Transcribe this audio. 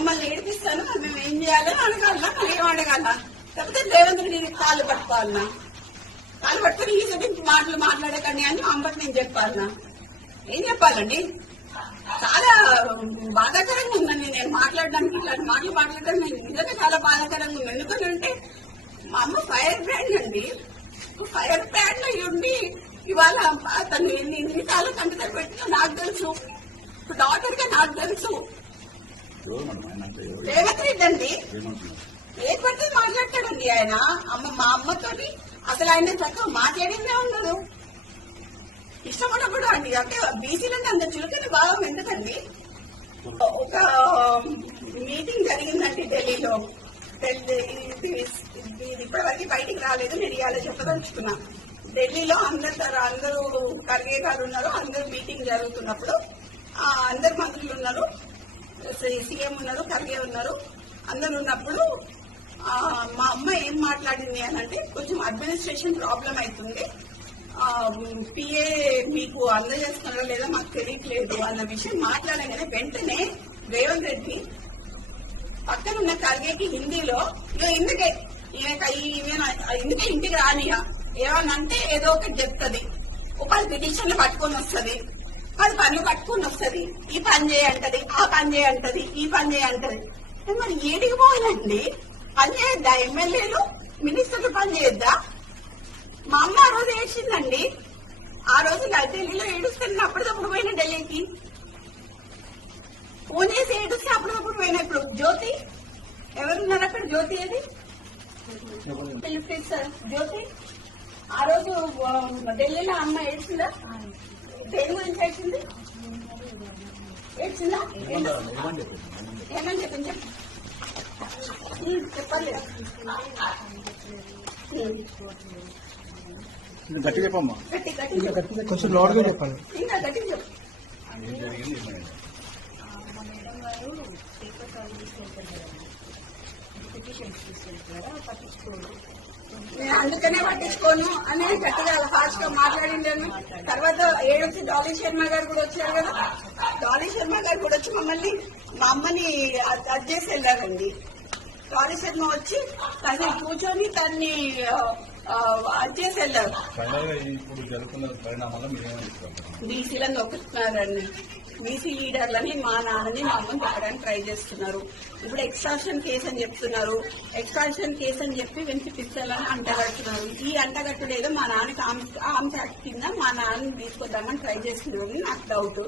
మమ్మల్ని ఏడిపిస్తాను మరి మేము ఏం చేయాలి అడగాలనా? మరి ఏం అడగాల లేకపోతే రేవంత్ నేను కాళ్ళు పట్టుకోవాలన్నా కాళ్ళు పట్టుకుని ఈ చెప్పి మాటలు మాట్లాడకండి అని మా అమ్మకి నేను చెప్పాలన్నా ఏం చెప్పాలండి? చాలా బాధాకరంగా ఉందండి. నేను మాట్లాడడానికి ఇట్లాంటి మాటలు మాట్లాడడం నేను నిజంగా చాలా బాధాకరంగా ఉంది. ఎందుకంటే మా అమ్మ ఫైర్ బ్రాండ్ అండి. ఫైర్ బ్రాండ్ అయి ఉండి ఇవాళ తను ఎన్ని ఎన్నిసార్లు కంటితో పెట్టినా నాకు తెలుసు. డాక్టర్గా నాకు తెలుసు ఎవరు మేడం ఆయన అంటే ఎవరు రేవంత్ రెడ్డి అండి ఏమంటున్నారు ఏ పడుతుంది మాట్లాడతాడండి ఆయన. అమ్మ మా అమ్మతోటి అసలు ఆయన చక్కగా మాట్లాడిందే ఉండదు ఇష్టపడప్పుడు అండి. అంటే బీసీలంటే అంత చులకని భావం ఎందుకండి? ఒక మీటింగ్ జరిగిందండి ఢిల్లీలో. ఇప్పటివరకు బయటికి రాలేదు. నేను ఇవాళ చెప్పదలుచుకున్నా. ఢిల్లీలో అందరు అందరూ ఖర్గే గారు ఉన్నారు. అందరూ మీటింగ్ జరుగుతున్నప్పుడు అందరు మంత్రులు ఉన్నారు. సీఎం ఉన్నారు ఖర్గే ఉన్నారు. అందరు ఉన్నప్పుడు మా అమ్మ ఏం మాట్లాడింది అని అంటే కొంచెం అడ్మినిస్ట్రేషన్ ప్రాబ్లం అవుతుంది పిఏ మీకు అందజేస్తున్నారో లేదా మాకు తెలియట్లేదు అన్న విషయం మాట్లాడగానే వెంటనే రేవంత్ రెడ్డి పక్కన ఉన్న ఖర్గేకి హిందీలో ఇక ఎందుకే ఈయన ఈమె ఎందుకే ఇంటికి రానియా ఏమన్నా అంటే ఏదో ఒకటి చెప్తుంది. ఒక పిటిషన్లు పట్టుకొని వస్తుంది. పది పనులు పట్టుకొని వస్తుంది. ఈ పని చేయంటది ఆ పని చేయంటది ఈ పని చేయంటది. మరి ఏడికి పోవాలండి పని చేయొద్దా ఎమ్మెల్యేలు? మినిస్టర్లు పని చేయొద్దా మా అమ్మ ఆ రోజు ఏడ్చిందండి ఆ రోజు ఢిల్లీలో ఏడుస్తాను అప్పటికప్పుడు పోయిన ఢిల్లీకి. ఫోన్ చేసి ఏడుస్తే అప్పటికప్పుడు పోయిన ఇప్పుడు. జ్యోతి? ఎవరున్నారు అక్కడ? జ్యోతి అది పిలిపిస్తారు జ్యోతి? ఆ రోజు ఆ, ఢిల్లీలో అమ్మ ఏడ్చిందా. దేని గురించి ఏడ్చింది? ఏడ్చిందా ఏమని చెప్పింది? చెప్పు చెప్పాలి గట్టి చెప్పమ్మా. కొంచెం లోడ్గా ఇంకా గట్టి చెప్పు. పేపర్ పిటిషన్స్ తీసుకెళ్తారా పట్టించుకోరు నేను అందుకనే పట్టించుకోను అని గట్టిగా ఫాస్ట్గా మాట్లాడిండాను. తర్వాత ఏడొచ్చి డాలీ శర్మ గారు కూడా వచ్చారు కదా. డాలీ శర్మ గారు కూడా వచ్చి మమ్మల్ని మా అమ్మని అద్- చేసి వెళ్ళారండి. డాలీ శర్మ వచ్చి తనని కూర్చొని తన్ని అది చేసి వెళ్ళారు. బీసీలను నొక్కుతున్నారండి బీసీ లీడర్లని మా నాన్నని మా అమ్మని చెప్పడానికి ట్రై చేస్తున్నారు. ఇప్పుడు ఎక్స్ట్రాషన్ కేసు అని చెప్తున్నారు. ఎక్స్ట్రాషన్ కేసు అని చెప్పి వెంచి పిస్తలని అంటగడుతున్నారు. ఈ అంటగట్టుడు ఏదో మా నాన్నకి ఆమె ఆమె కింద మా నాన్నని తీసుకొద్దామని ట్రై చేస్తున్నారు అని నాకు డౌట్.